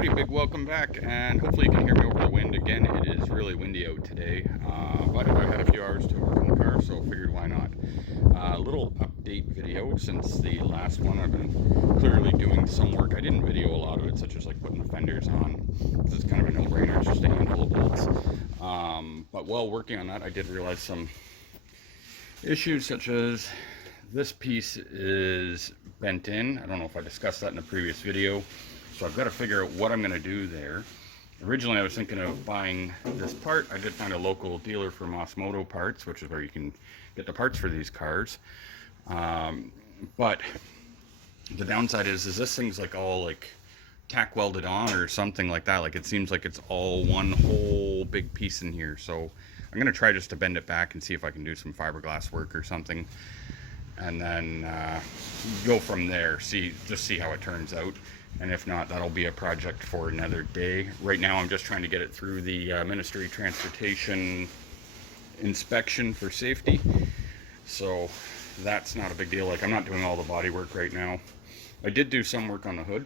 Howdy, big welcome back, and hopefully you can hear me over the wind. Again, it is really windy out today, but I had a few hours to work on the car, so figured why not. Little update video since the last one. I've been clearly doing some work. I didn't video a lot of it, such as like putting the fenders on. This is kind of a no-brainer, it's just a handful of bolts. But while working on that, I did realize some issues, such as this piece is bent in. I don't know if I discussed that in a previous video. So I've got to figure out what I'm going to do there. Originally I was thinking of buying this part. I did find a local dealer for Moto parts, which is where you can get the parts for these cars. But the downside is this thing's like all like tack welded on or something like that. Like it seems like it's all one whole big piece in here. So I'm going to try just to bend it back and see if I can do some fiberglass work or something. And then go from there, just see how it turns out. And if not, that'll be a project for another day. Right now I'm just trying to get it through the Ministry of Transportation inspection for safety. So that's not a big deal. Like, I'm not doing all the body work right now. I did do some work on the hood.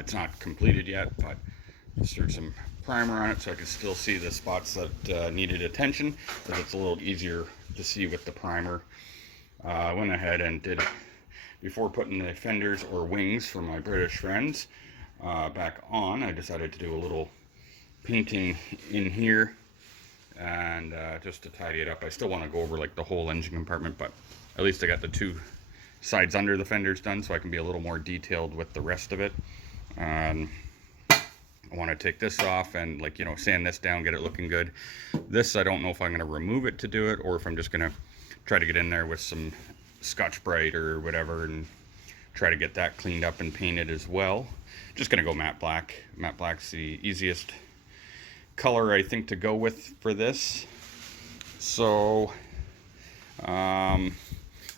It's not completed yet, but just threw some primer on it so I could still see the spots that needed attention, because it's a little easier to see with the primer. I went ahead and did, before putting the fenders or wings for my British friends back on, I decided to do a little painting in here, and just to tidy it up. I still want to go over like the whole engine compartment, but at least I got the two sides under the fenders done, so I can be a little more detailed with the rest of it. I want to take this off and, like, you know, sand this down, get it looking good. This, I don't know if I'm going to remove it to do it, or if I'm just going to try to get in there with some Scotch-Brite or whatever and try to get that cleaned up and painted as well. Just going to go matte black. Matte black's the easiest color, I think, to go with for this. So I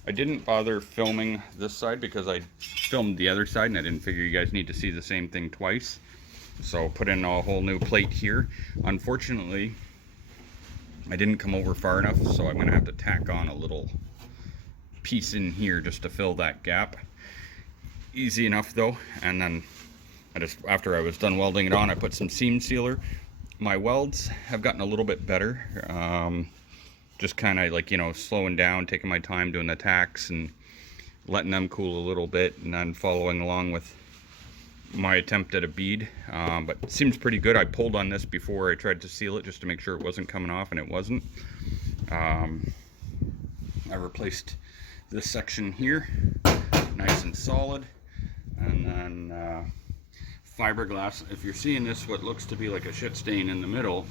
didn't bother filming this side because I filmed the other side and I didn't figure you guys need to see the same thing twice. So put in a whole new plate here. Unfortunately, I didn't come over far enough, so I'm going to have to tack on a little piece in here just to fill that gap. Easy enough though. And then after I was done welding it on, I put some seam sealer. My welds have gotten a little bit better. Just kind of like, you know, slowing down, taking my time doing the tacks and letting them cool a little bit, and then following along with my attempt at a bead. But it seems pretty good. I pulled on this before I tried to seal it just to make sure it wasn't coming off, and it wasn't. I replaced this section here, nice and solid, and then fiberglass. If you're seeing this, what looks to be like a shit stain in the middle,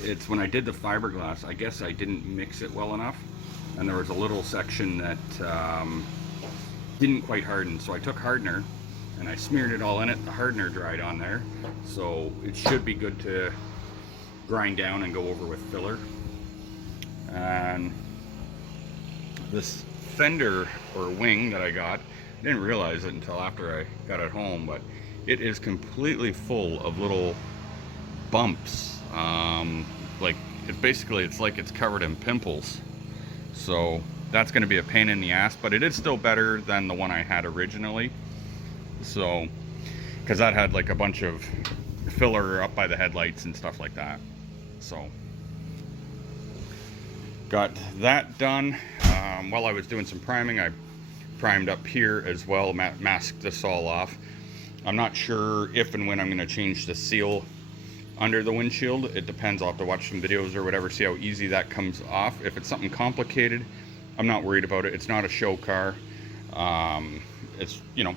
it's when I did the fiberglass, I guess I didn't mix it well enough, and there was a little section that didn't quite harden. So I took hardener and I smeared it all in it. The hardener dried on there, so it should be good to grind down and go over with filler. And this fender or wing that I got, I didn't realize it until after I got it home, but it is completely full of little bumps. Like, it's like it's covered in pimples. So that's going to be a pain in the ass, but it is still better than the one I had originally. So, because that had like a bunch of filler up by the headlights and stuff like that. So got that done. While I was doing some priming, I primed up here as well, masked this all off. I'm not sure if and when I'm going to change the seal under the windshield. It depends. I'll have to watch some videos or whatever, see how easy that comes off. If it's something complicated, I'm not worried about it. It's not a show car. It's, you know,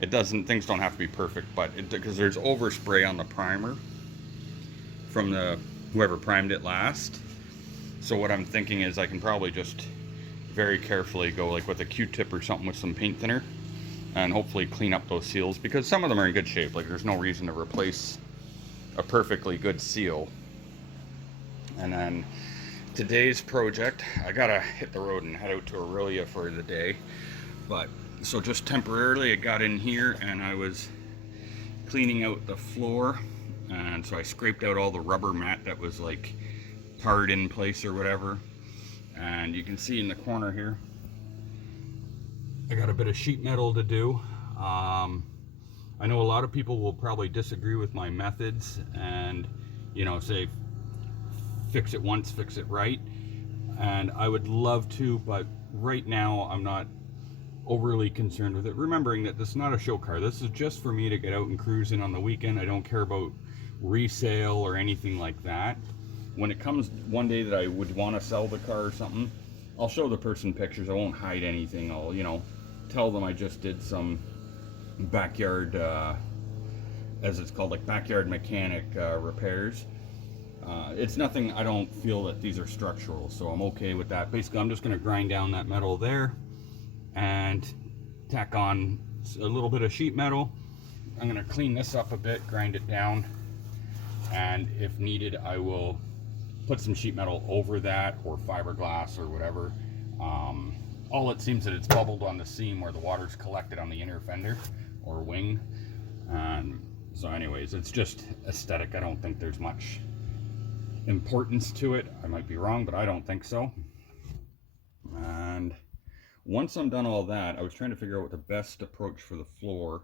things don't have to be perfect, but because there's overspray on the primer from whoever primed it last. So what I'm thinking is I can probably just very carefully go like with a Q-tip or something with some paint thinner and hopefully clean up those seals, because some of them are in good shape. Like, there's no reason to replace a perfectly good seal. And then today's project, I gotta hit the road and head out to Aurelia for the day. But so just temporarily I got in here and I was cleaning out the floor, and so I scraped out all the rubber mat that was like tarred in place or whatever. And you can see in the corner here I got a bit of sheet metal to do. I know a lot of people will probably disagree with my methods and, you know, say fix it once, fix it right. And I would love to, but right now I'm not overly concerned with it. Remembering that this is not a show car. This is just for me to get out and cruise in on the weekend. I don't care about resale or anything like that. When it comes one day that I would want to sell the car or something, I'll show the person pictures. I won't hide anything. I'll, you know, tell them I just did some backyard, as it's called, like backyard mechanic repairs. It's nothing, I don't feel that these are structural, so I'm okay with that. Basically, I'm just going to grind down that metal there and tack on a little bit of sheet metal. I'm going to clean this up a bit, grind it down, and if needed, I will put some sheet metal over that, or fiberglass, or whatever. All it seems that it's bubbled on the seam where the water's collected on the inner fender or wing. So anyways, it's just aesthetic. I don't think there's much importance to it. I might be wrong, but I don't think so. And once I'm done all that, I was trying to figure out what the best approach for the floor.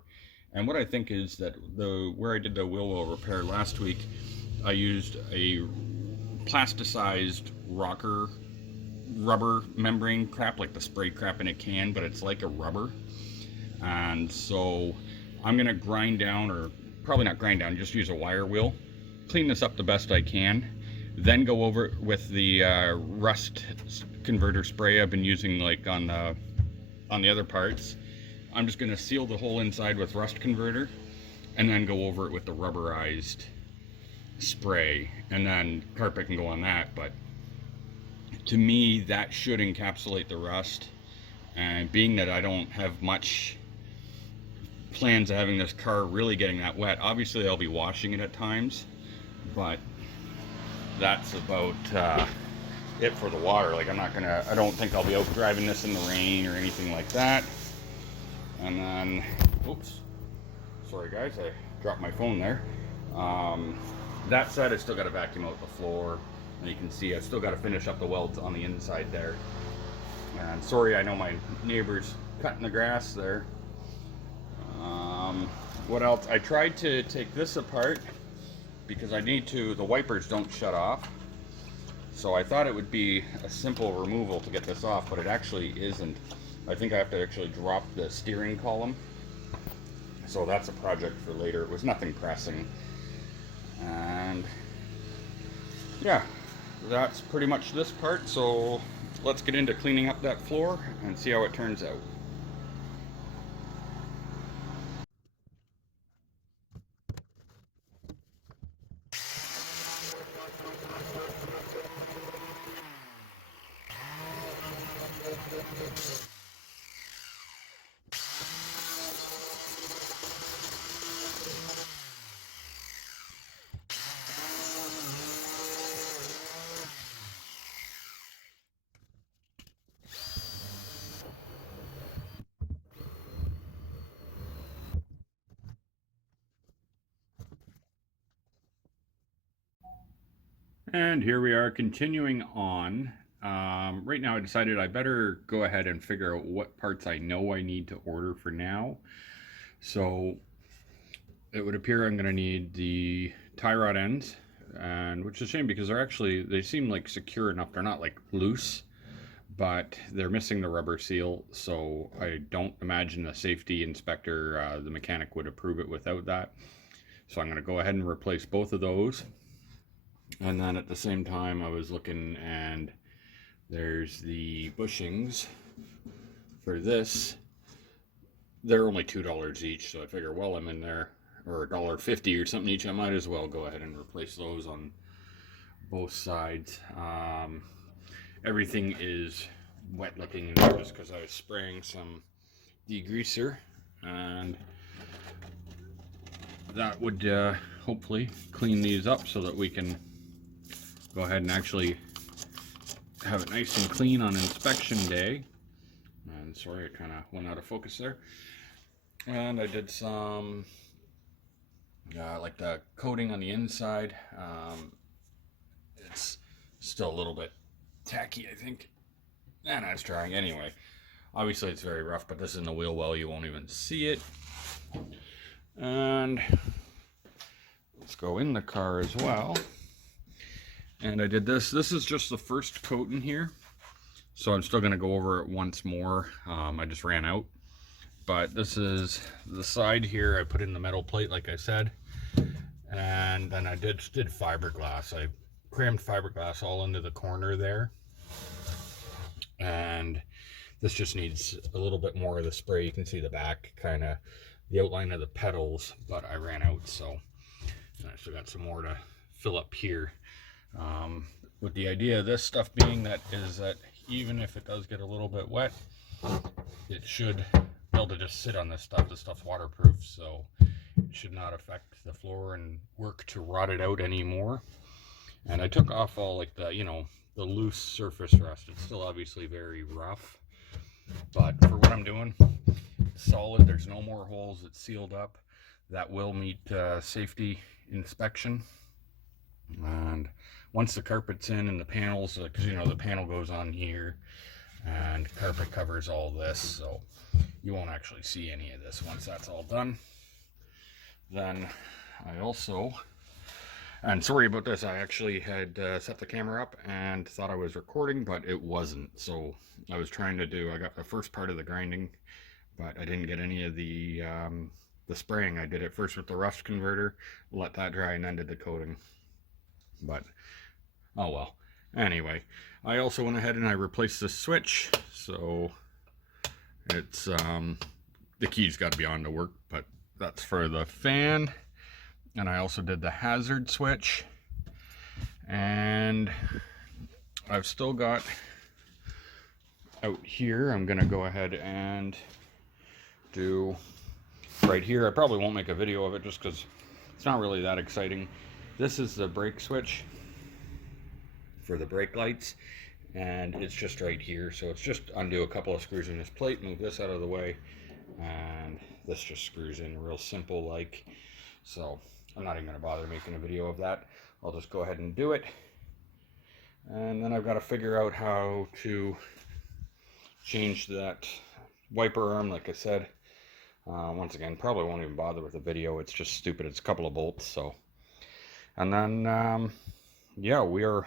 And what I think is that where I did the wheel well repair last week, I used a plasticized rocker rubber membrane crap, like the spray crap in a can, but it's like a rubber. And so I'm gonna grind down, or probably not grind down, just use a wire wheel, clean this up the best I can, then go over it with the rust converter spray I've been using, like on the other parts. I'm just gonna seal the whole inside with rust converter and then go over it with the rubberized spray, and then carpet can go on that. But to me, that should encapsulate the rust. And being that I don't have much plans of having this car really getting that wet, obviously I'll be washing it at times, but that's about it for the water. Like, I don't think I'll be out driving this in the rain or anything like that. And then, oops, sorry guys, I dropped my phone there. That said, I still got to vacuum out the floor, and you can see I still got to finish up the welds on the inside there. And sorry, I know my neighbor's cutting the grass there. What else? I tried to take this apart because the wipers don't shut off. So I thought it would be a simple removal to get this off, but it actually isn't. I think I have to actually drop the steering column. So that's a project for later. It was nothing pressing. And yeah, that's pretty much this part. So let's get into cleaning up that floor and see how it turns out. And here we are continuing on. Right now I decided I better go ahead and figure out what parts I know I need to order for now. So it would appear I'm going to need the tie rod ends, and which is a shame because they seem like secure enough. They're not like loose, but they're missing the rubber seal, so I don't imagine the safety inspector, the mechanic, would approve it without that. So I'm going to go ahead and replace both of those. And then at the same time I was looking, and there's the bushings for this. They're only $2 each, so I figure, well, I'm in there, or $1.50 or something each, I might as well go ahead and replace those on both sides. Everything is wet looking in there just because I was spraying some degreaser, and that would hopefully clean these up so that we can go ahead and actually have it nice and clean on inspection day. And sorry, I kind of went out of focus there. And I did some like the coating on the inside. It's still a little bit tacky, I think. And I was trying anyway. Obviously it's very rough, but this is in the wheel well, you won't even see it. And let's go in the car as well. And I did this. This is just the first coat in here, so I'm still going to go over it once more. I just ran out. But this is the side here. I put in the metal plate, like I said. And then I did fiberglass. I crammed fiberglass all into the corner there. And this just needs a little bit more of the spray. You can see the back, kind of the outline of the petals, but I ran out, so I still got some more to fill up here. With the idea of this stuff being that even if it does get a little bit wet, it should be able to just sit on this stuff. This stuff's waterproof, so it should not affect the floor and work to rot it out anymore. And I took off all like the loose surface rust. It's still obviously very rough, but for what I'm doing, it's solid. There's no more holes. It's sealed up. That will meet safety inspection. And once the carpet's in and the panels, because the panel goes on here and carpet covers all this, so you won't actually see any of this once that's all done. Then I also, and sorry about this, I actually had set the camera up and thought I was recording, but it wasn't. So I was trying to I got the first part of the grinding, but I didn't get any of the spraying. I did it first with the rust converter, let that dry, and then did the coating. But oh well. Anyway, I also went ahead and I replaced the switch, so it's the key's got to be on to work, but that's for the fan. And I also did the hazard switch, and I've still got out here, I'm gonna go ahead and do right here. I probably won't make a video of it just because it's not really that exciting. This is the brake switch for the brake lights, and it's just right here. So it's just undo a couple of screws in this plate, move this out of the way, and this just screws in real simple like. So I'm not even going to bother making a video of that. I'll just go ahead and do it. And then I've got to figure out how to change that wiper arm, like I said. Once again, probably won't even bother with a video. It's just stupid. It's a couple of bolts, so. And then, yeah, we are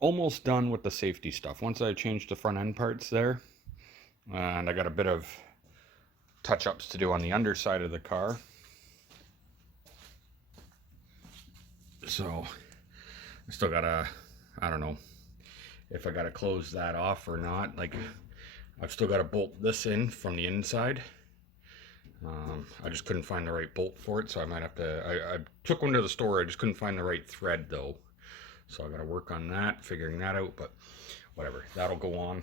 almost done with the safety stuff. Once I changed the front end parts there, and I got a bit of touch-ups to do on the underside of the car. So I still gotta, I don't know if I gotta close that off or not. Like, I've still got to bolt this in from the inside. I just couldn't find the right bolt for it, so I might have to, I took one to the store. I just couldn't find the right thread though, so I got to work on that, figuring that out. But whatever, that'll go on.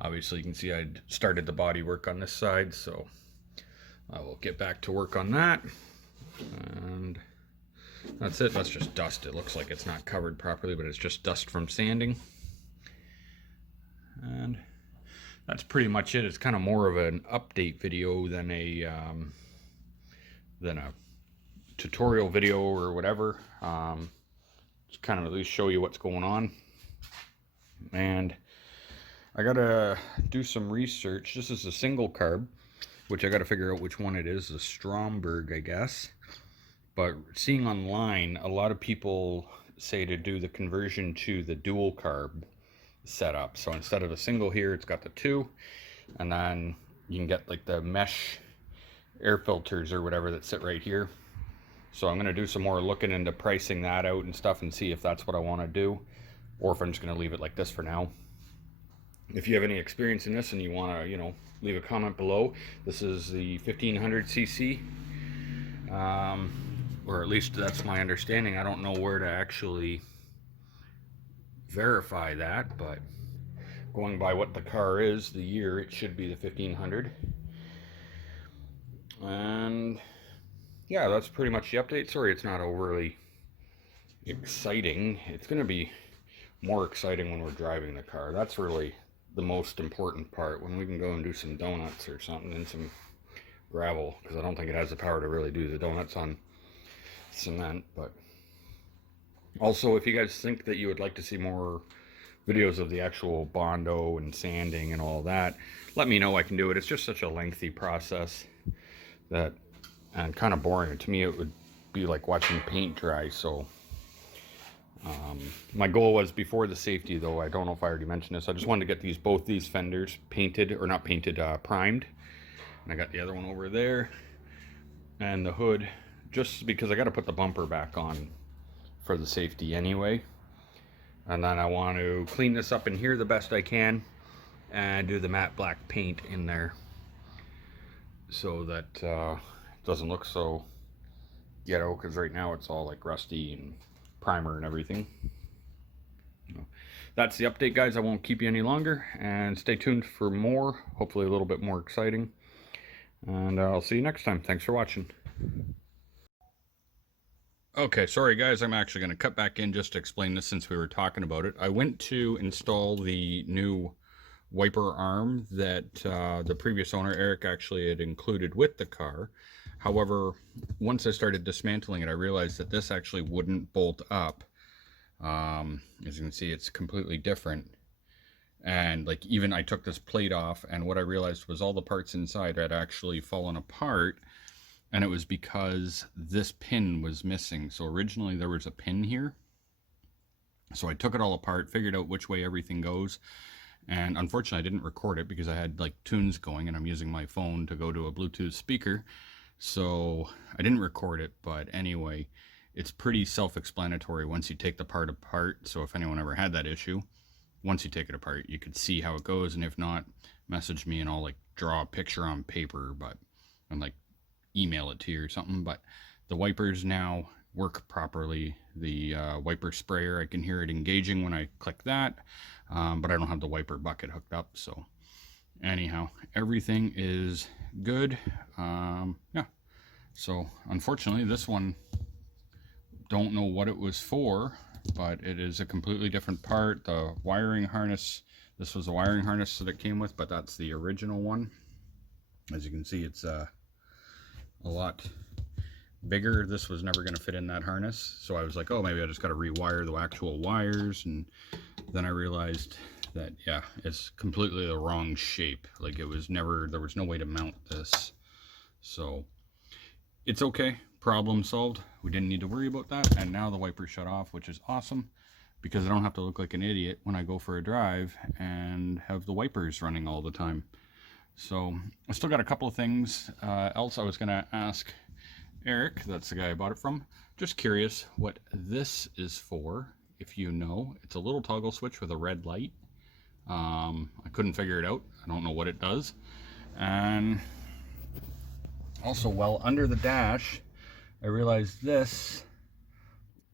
Obviously you can see I started the body work on this side, so I will get back to work on that. And that's it. That's just dust. It looks like it's not covered properly, but it's just dust from sanding. And that's pretty much it. It's kind of more of an update video than a tutorial video or whatever. Just kind of at least show you what's going on. And I gotta do some research. This is a single carb, which I gotta figure out which one it is. The Stromberg, I guess. But seeing online, a lot of people say to do the conversion to the dual carb setup. So instead of a single here, it's got the two, and then you can get like the mesh air filters or whatever that sit right here. So I'm going to do some more looking into pricing that out and stuff and see if that's what I want to do, or if I'm just going to leave it like this for now. If you have any experience in this and you want to, leave a comment below. This is the 1500cc, or at least that's my understanding. I don't know where to actually verify that, but going by what the car is, the year, it should be the 1500. And yeah, that's pretty much the update. Sorry it's not overly exciting. It's going to be more exciting when we're driving the car. That's really the most important part, when we can go and do some donuts or something in some gravel, because I don't think it has the power to really do the donuts on cement. But also, if you guys think that you would like to see more videos of the actual Bondo and sanding and all that, let me know. I can do it. It's just such a lengthy process that and kind of boring. To me, it would be like watching paint dry. So my goal was, before the safety though, I don't know if I already mentioned this, I just wanted to get both these fenders painted, or not painted, primed. And I got the other one over there, and the hood, just because I got to put the bumper back on for the safety anyway. And then I want to clean this up in here the best I can and do the matte black paint in there, so that it doesn't look so ghetto, because right now it's all like rusty and primer and everything. That's the update, guys. I won't keep you any longer, and stay tuned for more, hopefully a little bit more exciting, and I'll see you next time. Thanks for watching. Okay, sorry guys, I'm actually going to cut back in just to explain this since we were talking about it. I went to install the new wiper arm that the previous owner, Eric, actually had included with the car. However, once I started dismantling it, I realized that this actually wouldn't bolt up. As you can see, it's completely different. And like, even I took this plate off, and what I realized was all the parts inside had actually fallen apart. And it was because this pin was missing. So originally there was a pin here. So I took it all apart, figured out which way everything goes. And unfortunately I didn't record it because I had like tunes going, and I'm using my phone to go to a Bluetooth speaker. So I didn't record it, but anyway, it's pretty self-explanatory once you take the part apart. So if anyone ever had that issue, once you take it apart, you could see how it goes. And if not, message me and I'll like draw a picture on paper, and like email it to you or something. But the wipers now work properly. The wiper sprayer, I can hear it engaging when I click that, but I don't have the wiper bucket hooked up. So anyhow, everything is good. Yeah, so unfortunately this one, don't know what it was for, but it is a completely different part. The wiring harness, this was a wiring harness that it came with, but that's the original one. As you can see, it's a lot bigger. This was never going to fit in that harness, so I was like, oh, maybe I just got to rewire the actual wires. And then I realized that, yeah, it's completely the wrong shape. Like, it was never, there was no way to mount this. So it's okay, problem solved. We didn't need to worry about that. And now the wiper shut off, which is awesome, because I don't have to look like an idiot when I go for a drive and have the wipers running all the time. So I still got a couple of things else I was going to ask Eric. That's the guy I bought it from. Just curious what this is for, if you know. It's a little toggle switch with a red light. I couldn't figure it out. I don't know what it does. And also, while under the dash, I realized this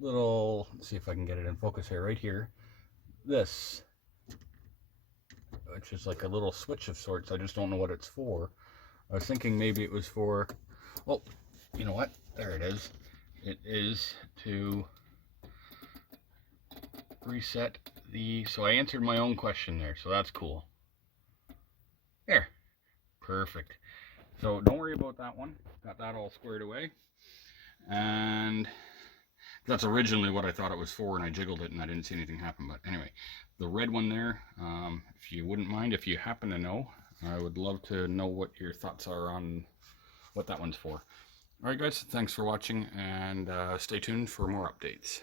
little, let's see if I can get it in focus here, right here, this, which is like a little switch of sorts. I just don't know what it's for. I was thinking maybe it was for, well, you know what? There it is. It is to reset the, so I answered my own question there, so that's cool. There. Perfect. So don't worry about that one. Got that all squared away. And that's originally what I thought it was for, and I jiggled it and I didn't see anything happen. But anyway, the red one there, if you wouldn't mind, if you happen to know, I would love to know what your thoughts are on what that one's for. Alright guys, thanks for watching, and stay tuned for more updates.